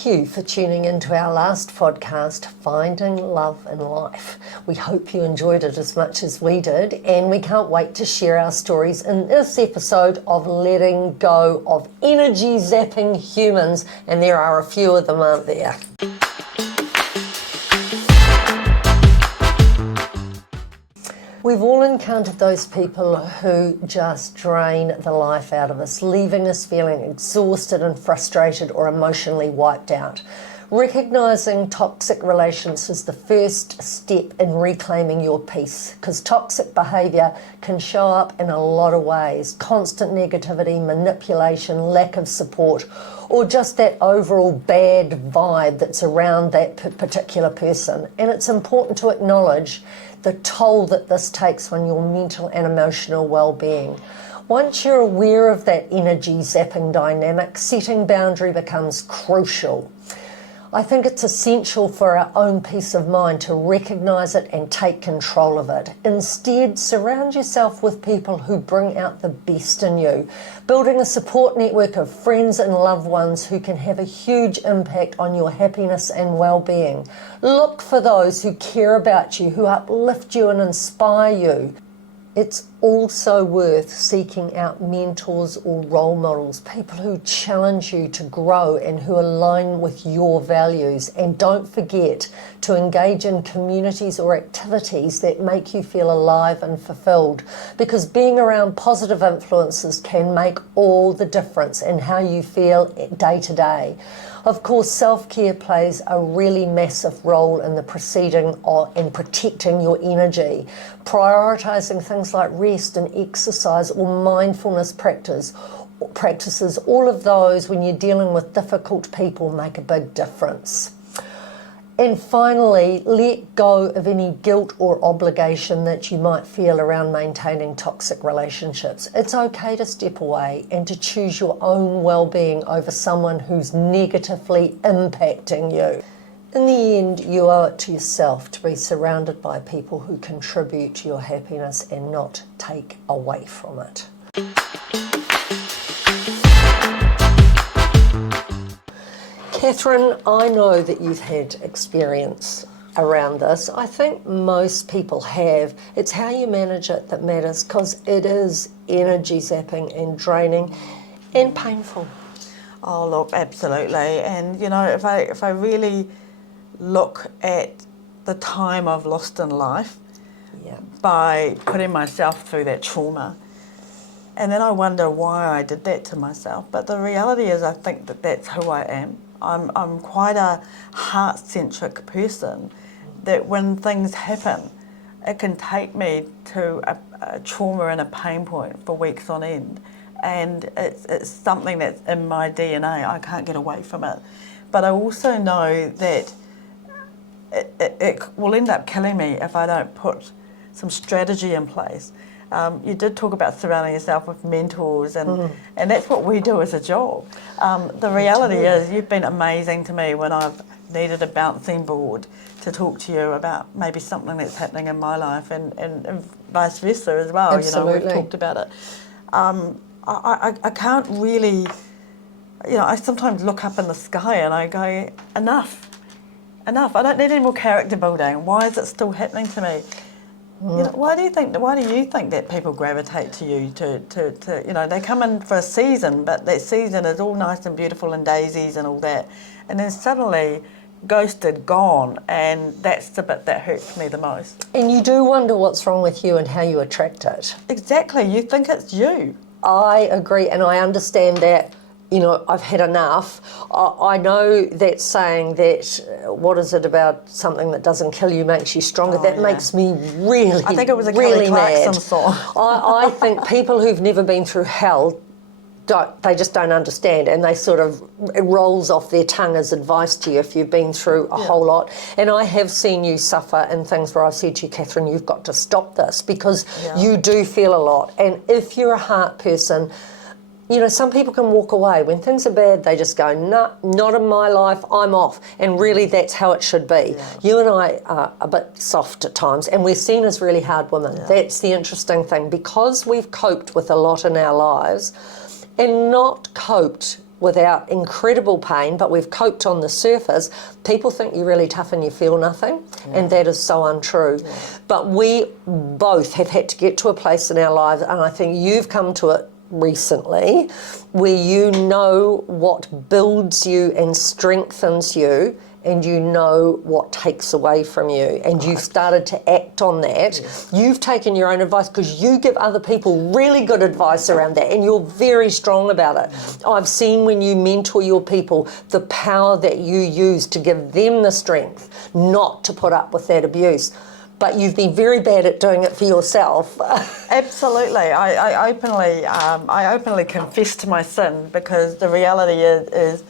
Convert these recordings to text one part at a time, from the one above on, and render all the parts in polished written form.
Thank you for tuning into our last podcast, Finding Love in Life. We hope you enjoyed it as much as we did, and we can't wait to share our stories in this episode of letting go of energy-zapping humans, and there are a few of them, aren't there? We've all encountered those people who just drain the life out of us, leaving us feeling exhausted and frustrated or emotionally wiped out. Recognising toxic relations is the first step in reclaiming your peace, because toxic behaviour can show up in a lot of ways. Constant negativity, manipulation, lack of support, or just that overall bad vibe that's around that particular person. And it's important to acknowledge the toll that this takes on your mental and emotional well-being. Once you're aware of that energy-zapping dynamic, setting boundary becomes crucial. I think it's essential for our own peace of mind to recognise it and take control of it. Instead, surround yourself with people who bring out the best in you, building a support network of friends and loved ones who can have a huge impact on your happiness and well-being. Look for those who care about you, who uplift you and inspire you. It's also worth seeking out mentors or role models, people who challenge you to grow and who align with your values. And don't forget to engage in communities or activities that make you feel alive and fulfilled, because being around positive influences can make all the difference in how you feel day to day. Of course, self-care plays a really massive role in the proceeding and protecting your energy. Prioritising things like rest and exercise or mindfulness practices, all of those when you're dealing with difficult people make a big difference. And finally, let go of any guilt or obligation that you might feel around maintaining toxic relationships. It's okay to step away and to choose your own well-being over someone who's negatively impacting you. In the end, you owe it to yourself to be surrounded by people who contribute to your happiness and not take away from it. Catherine, I know that you've had experience around this. I think most people have. It's how you manage it that matters, because it is energy zapping and draining and painful. Oh, look, absolutely. And, you know, if I really look at the time I've lost in life by putting myself through that trauma, and then I wonder why I did that to myself. But the reality is I think that that's who I am. I'm quite a heart-centric person, that when things happen, it can take me to a trauma and a pain point for weeks on end. And it's something that's in my DNA. I can't get away from it. But I also know that it will end up killing me if I don't put some strategy in place. You did talk about surrounding yourself with mentors, and that's what we do as a job. The reality is you've been amazing to me when I've needed a bouncing board to talk to you about maybe something that's happening in my life, and vice versa as well. Absolutely. You know, we've talked about it. I can't really, you know, I sometimes look up in the sky and I go, enough. I don't need any more character building. Why is it still happening to me? You know, why do you think that people gravitate to you to you know, they come in for a season, but that season is all nice and beautiful and daisies and all that, and then suddenly ghosted, gone, and that's the bit that hurts me the most. And you do wonder what's wrong with you and how you attract it. Exactly, you think it's you. I agree, and I understand that. You know, I've had enough. I know that saying that, what is it about something that doesn't kill you makes you stronger, that makes me really, I think it was a really Kelly Clarkson mad. song. I think people who've never been through hell, they just don't understand, and they sort of, it rolls off their tongue as advice to you if you've been through a whole lot. And I have seen you suffer in things where I've said to you, Catherine, you've got to stop this, because you do feel a lot. And if you're a heart person, you know, some people can walk away. When things are bad, they just go, nah, not in my life, I'm off. And really, that's how it should be. Yeah. You and I are a bit soft at times, and we're seen as really hard women. Yeah. That's the interesting thing. Because we've coped with a lot in our lives, and not coped without incredible pain, but we've coped on the surface, people think you're really tough and you feel nothing, and that is so untrue. But we both have had to get to a place in our lives, and I think you've come to it recently, where you know what builds you and strengthens you, and you know what takes away from you, and you've started to act on that. You've taken your own advice, because you give other people really good advice around that, and you're very strong about it. I've seen when you mentor your people, the power that you use to give them the strength not to put up with that abuse. But you've been very bad at doing it for yourself. Absolutely. I openly confess to my sin, because the reality is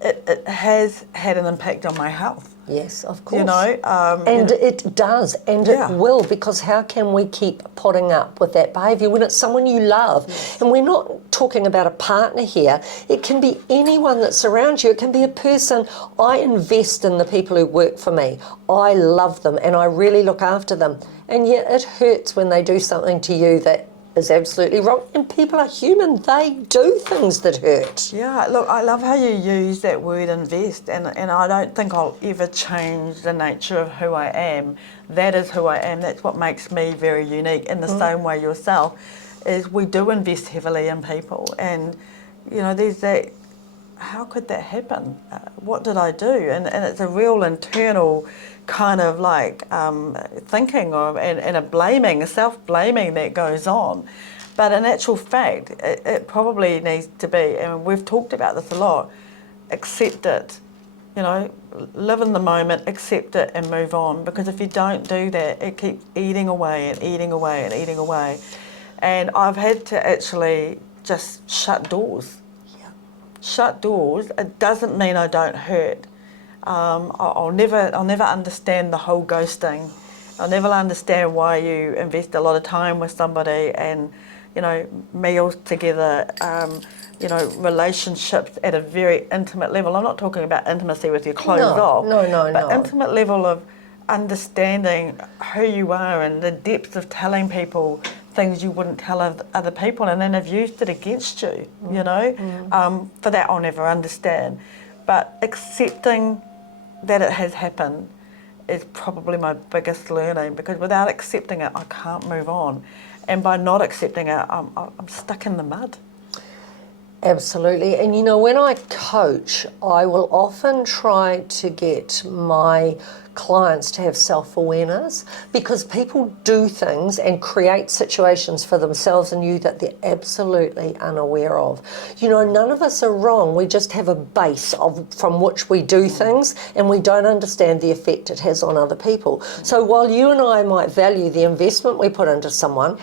it has had an impact on my health. Yes, of course. You know, and it does, and Yeah. it will, because how can we keep putting up with that behaviour when it's someone you love? Yes. And we're not talking about a partner here. It can be anyone that's around you. It can be a person. I invest in the people who work for me. I love them and I really look after them. And yet it hurts when they do something to you that is absolutely wrong. And people are human. They do things that hurt. Yeah, look, I love how you use that word invest, and I don't think I'll ever change the nature of who I am. That is who I am. That's what makes me very unique. In the same way yourself, is we do invest heavily in people, and you know, there's that, how could that happen? What did I do? And it's a real internal kind of like thinking of, and a blaming, a self-blaming that goes on. But in actual fact, it probably needs to be, and we've talked about this a lot, accept it. You know, live in the moment, accept it and move on. Because if you don't do that, it keeps eating away and eating away and eating away. And I've had to actually just shut doors. Shut doors. It doesn't mean I don't hurt. I'll never understand the whole ghosting. I'll never understand why you invest a lot of time with somebody and, you know, meals together, you know, relationships at a very intimate level. I'm not talking about intimacy with your clothes off. But intimate level of understanding who you are and the depth of telling people things you wouldn't tell other people, and then have used it against you, you know. For that I'll never understand. But accepting that it has happened is probably my biggest learning, because without accepting it, I can't move on. And by not accepting it, I'm stuck in the mud. Absolutely. And you know, when I coach, I will often try to get my clients to have self-awareness, because people do things and create situations for themselves and you that they're absolutely unaware of. You know, none of us are wrong. We just have a base from which we do things, and we don't understand the effect it has on other people. So while you and I might value the investment we put into someone,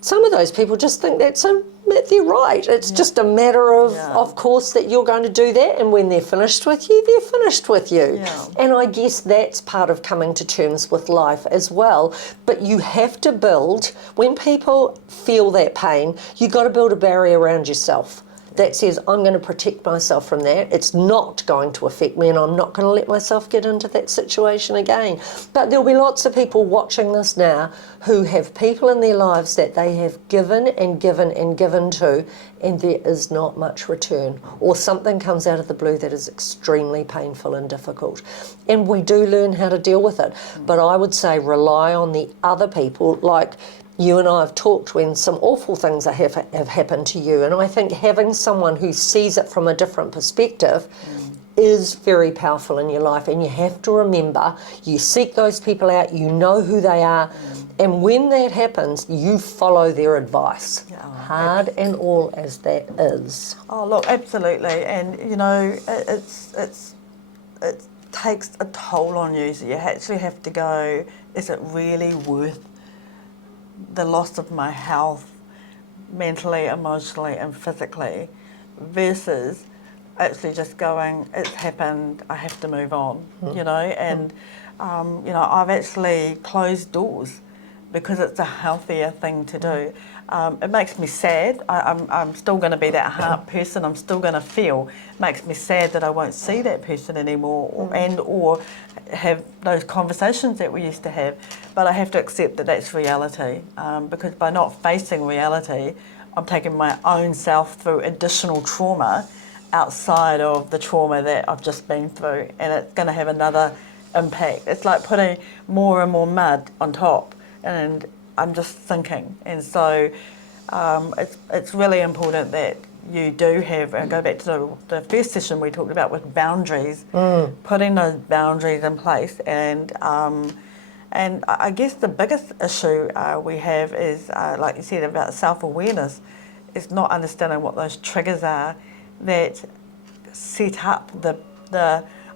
some of those people just think they're right. It's just a matter of course, that you're going to do that, and when they're finished with you, they're finished with you. Yeah. And I guess that's part of coming to terms with life as well. But you have to build, when people feel that pain, you've got to build a barrier around yourself that says, I'm going to protect myself from that. It's not going to affect me, and I'm not going to let myself get into that situation again. But there'll be lots of people watching this now who have people in their lives that they have given and given and given to, and there is not much return, or something comes out of the blue that is extremely painful and difficult. And we do learn how to deal with it. But I would say rely on the other people, like you and I have talked when some awful things have happened to you, and I think having someone who sees it from a different perspective is very powerful in your life. And you have to remember, you seek those people out, you know who they are, and when that happens, you follow their advice. Hard and all as that is. Oh, look, absolutely. And, you know, it takes a toll on you, so you actually have to go, is it really worth the loss of my health, mentally, emotionally and physically, versus actually just going, it's happened, I have to move on, you know. And you know, I've actually closed doors because it's a healthier thing to do. It makes me sad. I'm still going to be that heart person. I'm still going to feel. It makes me sad that I won't see that person anymore, or have those conversations that we used to have. But I have to accept that that's reality, because by not facing reality, I'm taking my own self through additional trauma outside of the trauma that I've just been through, and it's going to have another impact. It's like putting more and more mud on top, and I'm just sinking. And so it's really important that you do have, and go back to the first session we talked about with boundaries, putting those boundaries in place. And I guess the biggest issue we have is, like you said, about self-awareness, is not understanding what those triggers are that set up the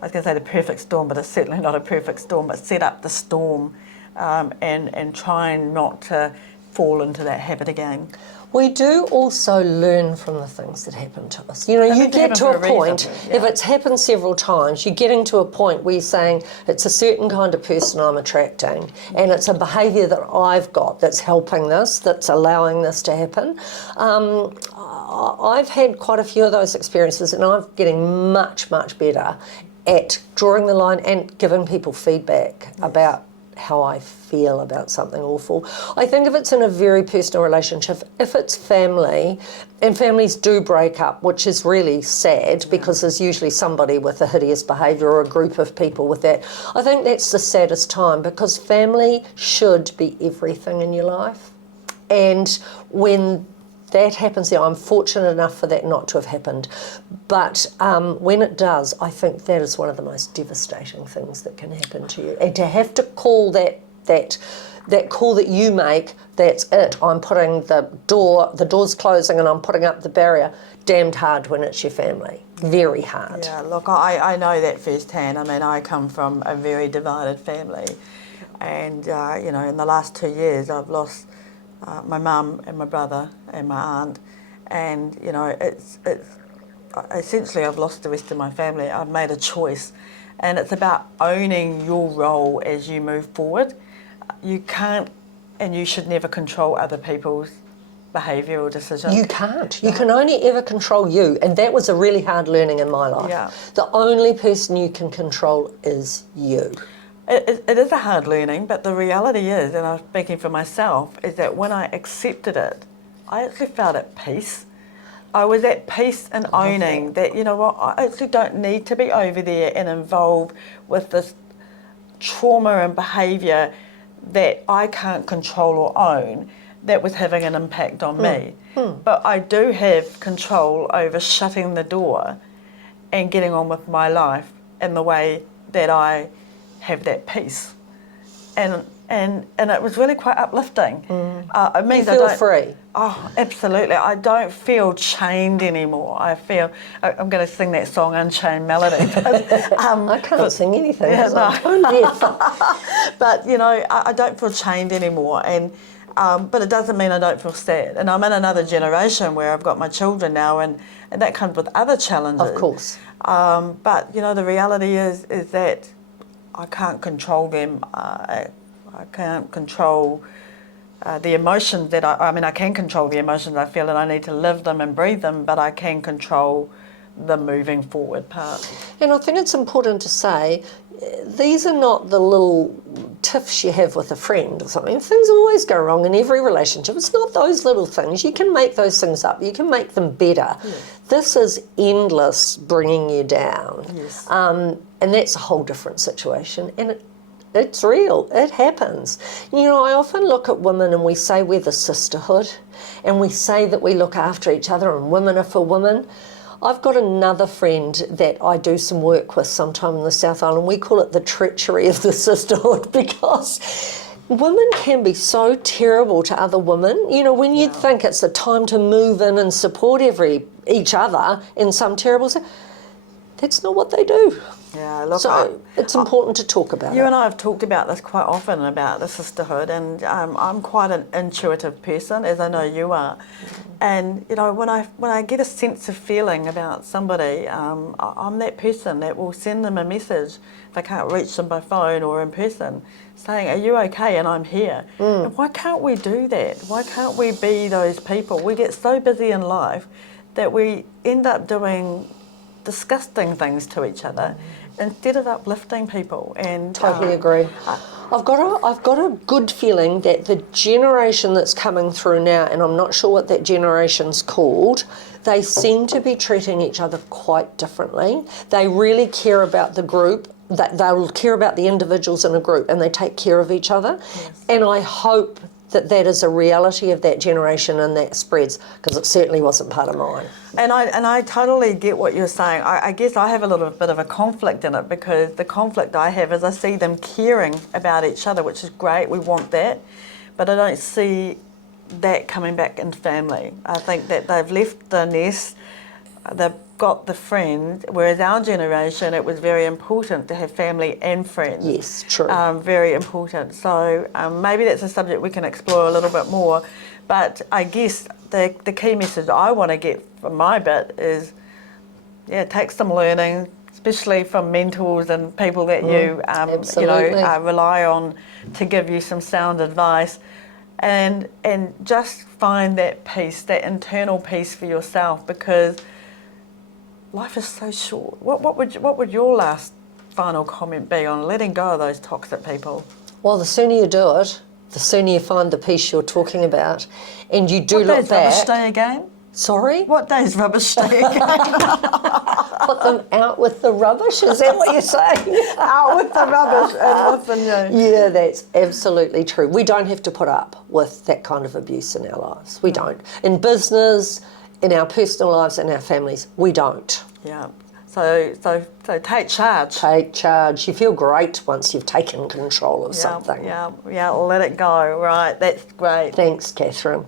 I was going to say the perfect storm, but it's certainly not a perfect storm, but set up the storm, and trying not to fall into that habit again. We do also learn from the things that happen to us. You know, you get to a point, if it's happened several times, you're getting to a point where you're saying, it's a certain kind of person I'm attracting, and it's a behaviour that I've got that's helping this, that's allowing this to happen. I've had quite a few of those experiences, and I'm getting much, much better at drawing the line and giving people feedback about how I feel about something awful. I think if it's in a very personal relationship, if it's family, and families do break up, which is really sad because there's usually somebody with a hideous behaviour or a group of people with that. I think that's the saddest time, because family should be everything in your life. And when that happens, I'm fortunate enough for that not to have happened. But when it does, I think that is one of the most devastating things that can happen to you. And to have to call that call that you make, that's it, I'm putting the door's closing and I'm putting up the barrier, damned hard when it's your family. Very hard. Yeah, look, I know that firsthand. I mean, I come from a very divided family. And, you know, in the last 2 years, I've lost my mum and my brother and my aunt, and you know, it's essentially I've lost the rest of my family. I've made a choice, and it's about owning your role as you move forward. You can't, and you should never control other people's behaviour or decisions. You can't. You can only ever control you, and that was a really hard learning in my life. Yeah. The only person you can control is you. It is a hard learning, but the reality is, and I'm speaking for myself, is that when I accepted it, I actually felt at peace. I was at peace in owning that, you know what, I actually don't need to be over there and involved with this trauma and behaviour that I can't control or own that was having an impact on me. But I do have control over shutting the door and getting on with my life in the way that I have that peace, and it was really quite uplifting. It means you feel free. Oh, absolutely. I don't feel chained anymore. I feel, I'm going to sing that song, Unchained Melody. But, I can't sing anything. Yeah, no. I'm deaf. But you know, I don't feel chained anymore, and but it doesn't mean I don't feel sad. And I'm in another generation where I've got my children now, and that comes with other challenges. Of course. But you know, the reality is that I can't control them. I can't control the emotions that I mean, I can control the emotions I feel, and I need to live them and breathe them, but I can control the moving forward part. And I think it's important to say, these are not the little tiffs you have with a friend or something. Things always go wrong in every relationship. It's not those little things. You can make those things up. You can make them better. Yes. This is endless bringing you down. Yes. And that's a whole different situation. And it's real. It happens. You know, I often look at women and we say we're the sisterhood, and we say that we look after each other and women are for women. I've got another friend that I do some work with sometime in the South Island. We call it the treachery of the sisterhood, because women can be so terrible to other women. You know, when you'd think it's the time to move in and support each other in some terrible... That's not what they do. Yeah, look, so it's important to talk about it. You and I have talked about this quite often, about the sisterhood, and I'm quite an intuitive person, as I know you are. And you know, when I get a sense of feeling about somebody, I'm that person that will send them a message if I can't reach them by phone or in person, saying, "Are you okay?" And I'm here. And why can't we do that? Why can't we be those people? We get so busy in life that we end up doing disgusting things to each other, instead of uplifting people. And Totally agree. I've got a good feeling that the generation that's coming through now, and I'm not sure what that generation's called, they seem to be treating each other quite differently. They really care about the group, that they'll care about the individuals in a group, and they take care of each other. Yes. And I hope that that is a reality of that generation and that spreads, because it certainly wasn't part of mine. And I totally get what you're saying. I guess I have a little bit of a conflict in it, because the conflict I have is I see them caring about each other, which is great, we want that, but I don't see that coming back in family. I think that they've left the nest, they've got the friend, whereas our generation, it was very important to have family and friends. Yes, true. Very important. So maybe that's a subject we can explore a little bit more. But I guess the key message I want to get from my bit is, take some learning, especially from mentors and people that you rely on to give you some sound advice, and just find that peace, that internal peace for yourself, because life is so short. What would your last final comment be on letting go of those toxic people? Well, the sooner you do it, the sooner you find the peace you're talking about, and you do look back. What day's rubbish day again? Sorry? What day's rubbish day again? Put them out with the rubbish, is that what you're saying? Out with the rubbish and with the new. Yeah, that's absolutely true. We don't have to put up with that kind of abuse in our lives. We don't. In business, in our personal lives, in our families, we don't. Yeah. So take charge. Take charge. You feel great once you've taken control of something. Yeah, let it go. Right, that's great. Thanks, Catherine.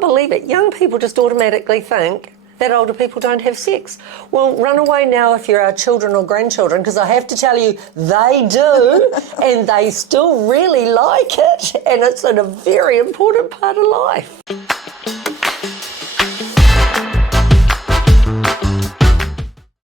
Believe it, young people just automatically think that older people don't have sex. Well, run away now if you're our children or grandchildren, because I have to tell you, they do, and they still really like it, and it's a very important part of life.